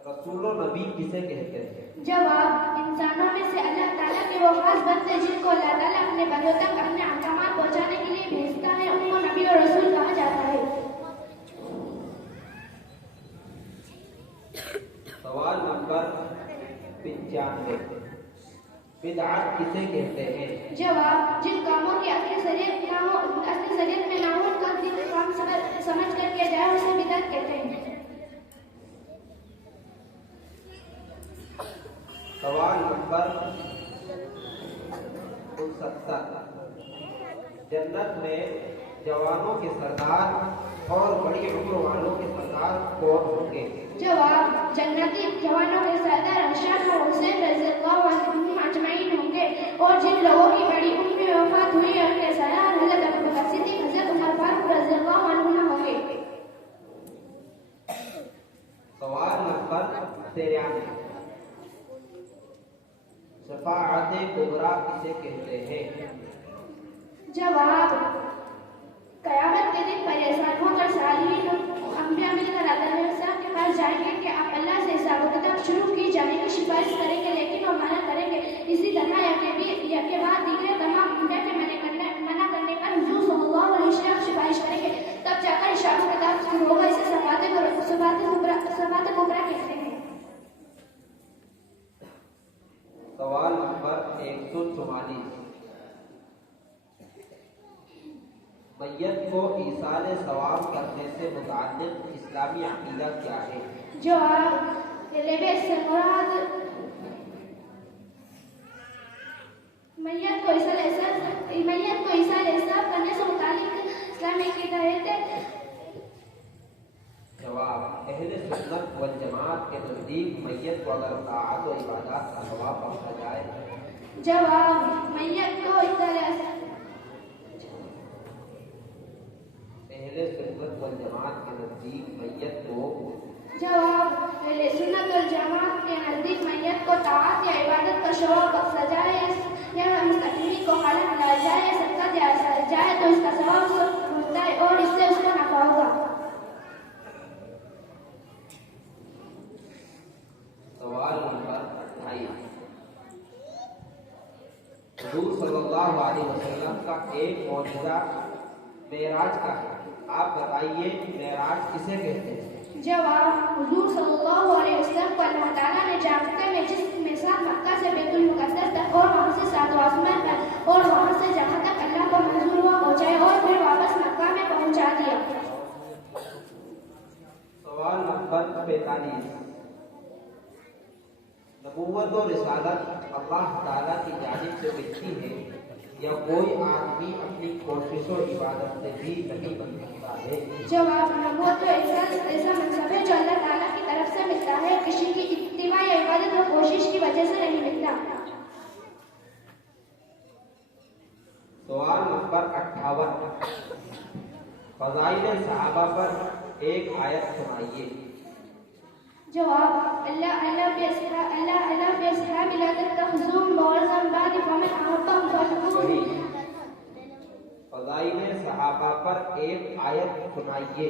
رسول و نبی کسے کہتے ہیں؟ جواب انسانوں میں سے اللہ تعالیٰ کے وہ خاص بندے جن کو اللہ تعالیٰ اپنے بندوں تک اپنے احکامات پہنچانے کے لیے بھیجتا ہے ان کو نبی اور رسول کہا جاتا ہے۔ سوال نمبر 95، بدعت کسے کہتے ہیں؟ جواب جن کاموں کی اصلی شریعت میں نہ ہو ان کا دین کام سمجھ کر کیا جائے اسے بدعت کہتے ہیں۔ سوال نمبر 69، جنت میں جوانوں کے سردار اور بڑی عمر والوں کے سردار کون ہوں گے؟ جواب جنتی جوانوں کے سردار حسن اور حسین رضی اللہ عنہم اجمعین ہوں گے اور جن لوگوں کی بڑی عمر میں وفات ہوئی ان کے سردار حضرت ابوبکر صدیق، حضرت عمر فاروق رضی اللہ عنہم ہوں گے۔ سوال نمبر 93، شفاعت کبریٰ کسے کہتے ہیں؟ جواب قیامت کے دن پریشان ہو کر صالحین انبیاء مل کر آدم علیہ السلام کے پاس جائیں گے کہ آپ اللہ سے حساب و کتاب شروع کی جانے کی سفارش کریں گے، لیکن وہ منع کریں گے۔ اسی طرح کے بعد دیگر تمام انبیاء کے منع کرنے پر حضور صلی اللہ علیہ وسلم سفارش کریں گے، تب جا کر حساب و کتاب شروع ہوگا۔ اسے صفات کبریٰ کہتے ہیں۔ سوال نمبر 144، میت کو ایصال ثواب کرنے سے متعلق اسلامی عقیدہ کیا ہے؟ جواب، لیبے سے مراد میت کو ایصال حساب کرنے سے متعلق اسلامی عقیدہ ہے۔ جواب، اہل سنت والجماعت کے نزدیک میت کو اگر طاعت و عبادات کا ثواب بخشا جائے۔ جواب، میت کو اہل سنت والجماعت کے نزدیک میت کو جواب، اہل سنت والجماعت کے نزدیک میت کو طاعت یا عبادت کا ثواب بخشا جائے یا مستقبل کو خالہ ملایا جائے یا صدقہ دیا جائے تو اس کا ثواب اس کو پہنچتا ہے اور اس سے اس کو نفع ہوگا۔ سوال نمبر 28، حضور صلی اللہ علیہ وسلم کا ایک معجزہ معراج کا ہے، آپ بتائیے معراج کسے کہتے ہیں؟ جواب، حضور صلی اللہ علیہ وسلم کو اللہ تعالیٰ نے جابتے میں جسم میں ساتھ مکہ سے بیت المقدس تک اور وہاں سے 7 آسمان پر اور وہاں سے جہاں تک اللہ کو منظور ہوا پہنچایا اور پھر واپس مکہ میں پہنچا دیا۔ سوال نمبر 45، نبوت و رسالت اللہ تعالیٰ کی جانب سے ملتی ہے یا کوئی آدمی اپنی کوشش و عبادت سے بھی نہیں بن سکتا ہے؟ جواب، نبوت تو ایسا منصب ہے جو اللہ تعالیٰ کی طرف سے ملتا ہے، کسی کی اتباع یا عبادت و کوشش کی وجہ سے نہیں ملتا۔ سوال نمبر 58، فضائل صحابہ پر ایک آیت سنائیے۔ جواب، اللہ بأصحاب لا تتخذوهم مورثا من بعد فمن أحبهم فاحبوهم۔ فضائل صحابہ پر ایک آیت سنائیے۔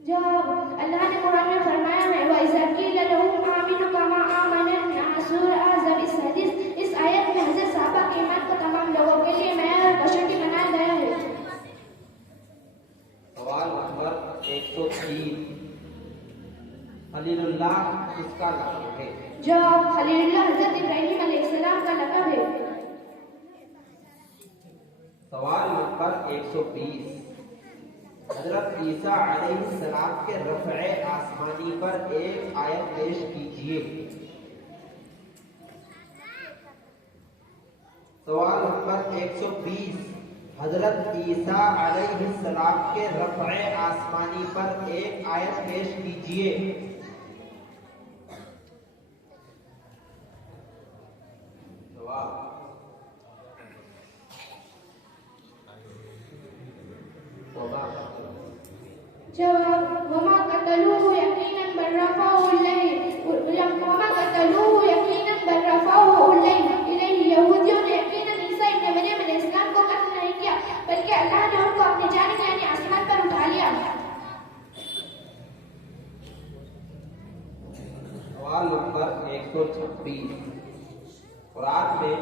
جواب، اللہ نے قرآن میں فرمایا ہے وَإِذَا قِيلَ لَهُمْ آمِنُوا كَمَا آمَنَ النَّاسُ سورہ احزاب اس حدیث اس آیت میں حضرت صحابہ کے ایمان کو تمام لوگوں کے لیے معیار اور کشیدگی بنایا گیا ہے۔ سوال نمبر 103، خلیل اللہ کس کا لقب ہے؟ جواب، خلیل اللہ حضرت ابراہیم علیہ السلام کا لقب ہے۔ سوال نمبر 120، حضرت عیسیٰ علیہ السلام کے رفع آسمانی پر ایک آیت پیش کیجیے۔ سوال نمبر 120، حضرت عیسیٰ علیہ السلام کے رفع آسمانی پر ایک آیت پیش کیجیے۔ جواب، جواب، وما قتلوه يقينا بل رفعه إليه یہودیوں نے یقیناً عیسیٰ ابن مریم علیہ السلام کو قتل نہیں کیا بلکہ اللہ نے ان کو اپنی جانب یعنی آسمان پر اٹھا لیا۔ سوال نمبر 126، قرآن میں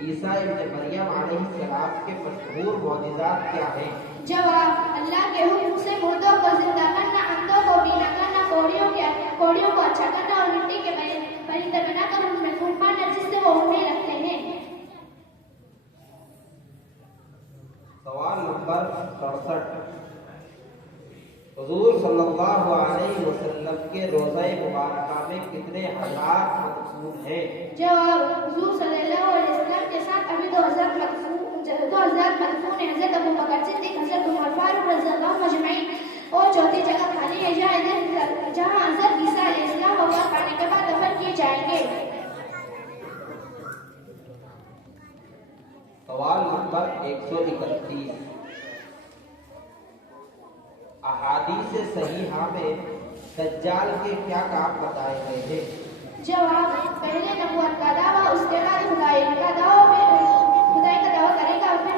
عیسیٰ ابن مریم علیہ السلام کے مشہور معجزات کیا ہیں؟ جواب، اللہ کے حکم سے مردوں کو زندہ کرنا، اندھوں کو بینا کرنا، کوڑیوں کو اچھا کرنا اور مٹی کے پرندے بنا کر ان میں پھونک مارنا جس سے وہ اڑنے لگتے ہیں۔ سوال نمبر 67، حضور صلی اللہ علیہ وسلم کے روزہ مبارکہ میں کتنے حضرات مقصود ہیں؟ جواب، حضور صلی اللہ علیہ وسلم کے ساتھ ابھی 2000 مدفون ہیں، حضرت ابو بکر صدیق، حضرت عمر فاروق رضی اللہ مجمعین، اور چوتھی جگہ خالی ہے جہاں حضرت عیسیٰ علیہ السلام وفات پانے کے بعد دفن کیے جائیں گے۔ سوال نمبر 131، احادیث صحیحہ میں دجال کے کیا کام بتائے گئے ہیں؟ جواب، پہلے نبوت کا دعویٰ، اس کے بعد خدائی کا دعویٰ کرے گا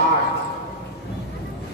8,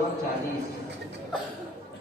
39,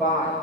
5,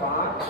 5,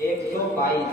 122,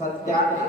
97,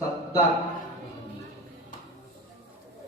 70,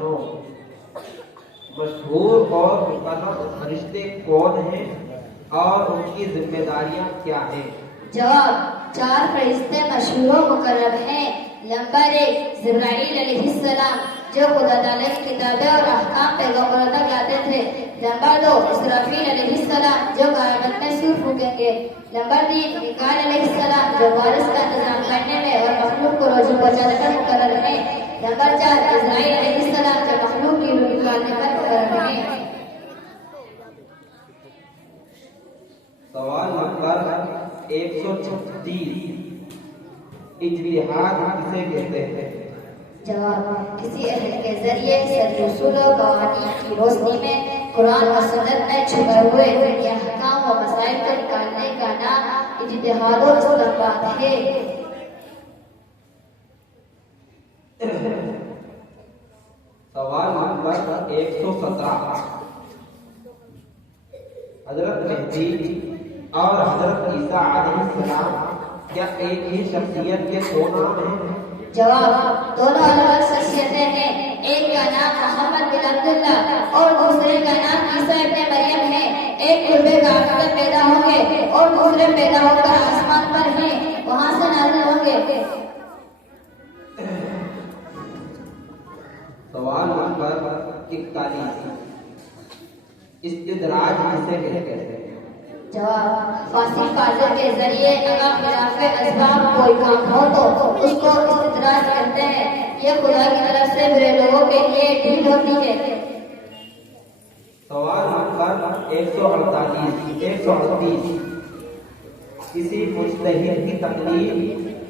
9, مشہور اور مقرر فرشتے کون ہیں اور ان کی ذمہ داریاں کیا ہیں؟ جواب: 4 فرشتے مشہور و مقرر ہیں۔ نمبر 1 جبرائیل علیہ السلام، جو خدا تعالیٰ کی کتابیں اور احکام پیغمبروں تک لاتے تھے۔ نمبر 2 اسرافیل علیہ السلام، جو قیامت میں سور پھونکیں گے۔ نمبر 3 میکائیل علیہ السلام، جو بارش کا انتظام کرنے میں اور مخلوق کو روزی پہنچانے پر مقرر ہیں۔ نمبر 4 اسرائیل علیہ السلام، جو مخلوق کی روزی نکالنے پر مقرر ہیں۔ سوال نمبر 136، اجتہاد کسے کہتے ہیں؟ جواب: کسی علم کے ذریعے سر اصول و قوانین کی روشنی میں قرآن و سنت میں چھپے ہوئے دینی احکام و مسائل کو نکالنے کا نام اجتہاد و استنباط ہے۔ سوال نمبر 117، حضرت مہدی اور حضرت عیسیٰ علیہ السلام کیا ایک ہی شخصیت کے 2 نام ہیں؟ جواب: دونوں الگ الگ شخصیتیں ہیں۔ ایک کا نام محمد بن عبداللہ اور دوسرے کا نام عیسیٰ ابن مریم ہے۔ ایک قربے کا عقیدہ پیدا ہوں گے اور دوسرے پیدا ہو کر آسمان پر ہیں، وہاں سے نازل ہوں گے۔ سوال نمبر 41، استدراج کسے کہتے ہیں؟ جواب: فاسق فاضل کے ذریعے اگر خلاف اسباب کوئی کام ہو تو اس کو استدراج کرتے ہیں۔ یہ خدا کی طرف سے برے لوگوں کے لیے ڈھیل ہوتی ہے۔ سوال نمبر 138، کسی مجتہد کی تقلید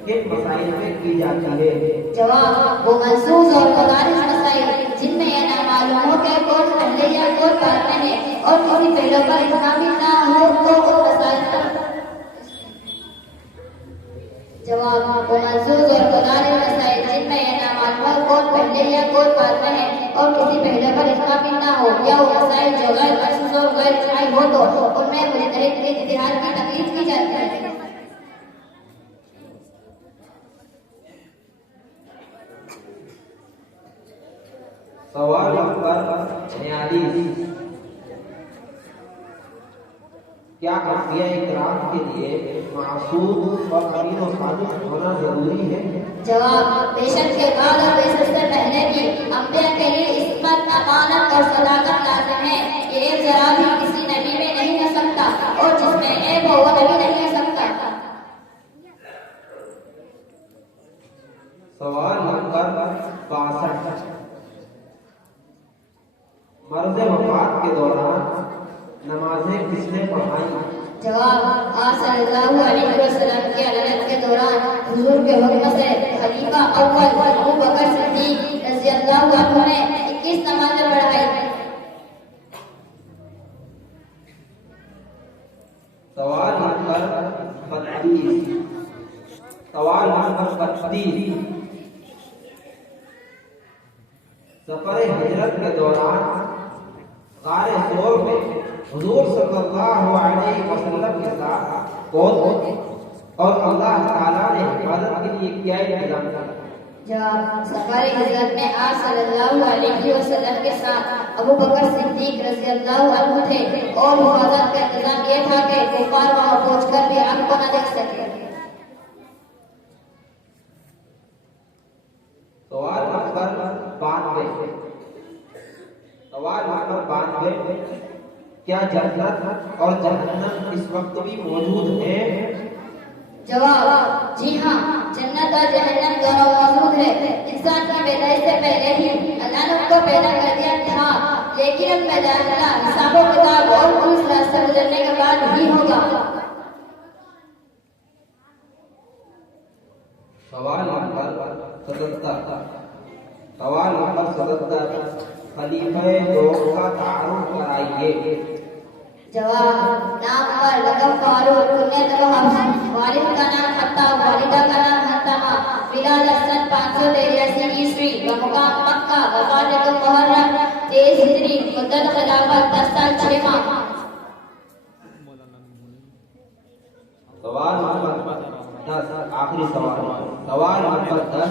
کن مسائل میں کی جاتی ہے؟ جواب: وہ منصوص اور مدارس مسائل جن میں یہ نہ معلوم ہو کہ کون پہلے یا کون بعد میں ہے اور کسی پہلو پر اتفاقی نہ ہو تو ان مسائل پر۔ جواب: وہ منصوص اور مدارس مسائل جن میں یہ نہ معلوم ہو کون پہلے یا کون بعد میں ہے اور کسی پہلو پر اتفاقی نہ ہو، یا وہ مسائل جو غیر منصوص اور غیر اجماعی ہو تو ان میں مجتہد کے اجتہاد کی تقلید کی جاتی ہے۔ سوال نمبر 46، کیا انبیاء اکرام کے لیے معصوم اور امین و صادق ہونا ضروری ہے؟ جواب: بے شک کے بعد اور بے شک سے پہلے بھی انبیاء کے لیے عصمت، امانت اور صداقت لازم ہے۔ یہ ایک ذرا بھی کسی نبی میں نہیں ہو سکتا اور جس میں عیب ہو وہ نبی نہیں ہو سکتا۔ سوال نمبر 62، مرض وفات کے دوران نمازیں کس نے پڑھائی؟ جواب: آپ صلی اللہ علیہ وسلم کے علامت کے دوران حضور کے حکم سے خلیفہ اول ابو بکر صدیق رضی اللہ عنہ نے 21 نمازیں پڑھائی۔ سوال نمبر 32، سفر ہجرت کے دوران غار ثور میں حضور صلی اللہ علیہ وسلم کے ساتھ کون تھے اور اللہ تعالیٰ نے حفاظت کے لیے کیا انتظام کیا؟ جواب: سفر ہجرت میں آپ صلی اللہ علیہ وسلم کے ساتھ ابو بکر صدیق رضی اللہ عنہ تھے اور حفاظت کا انتظام یہ تھا کہ کفار وہاں پہنچ کر بھی آپ کو نہ دیکھ سکے۔ سوال نمبر 92، کیا جنت اور جہنم اس وقت بھی موجود ہیں؟ جواب: جی ہاں، جنت اور جہنم دونوں موجود ہے۔ انسان کی پیدائش سے پہلے ہی اللہ نے ان کو پیدا کر دیا تھا، لیکن اب میدان کا حساب و کتاب اور اس راستے گزرنے کے بعد ہی ہوگا۔ سوال نمبر 77، خلیفہ دو کا تعارف کرائیے۔ جواب: نام پر لقب فاروق، کنیت حفص، والد کا نام خطاب، والدہ کا نام حتمہ، ولادت سن 583 عیسوی، بمقام مکہ، وفات محرم 23 ہجری، مدت خلافت 10 سال 6 ماہ۔ سوال نمبر 10، آخری سوال نمبر 10،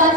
5,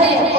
6,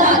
7,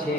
6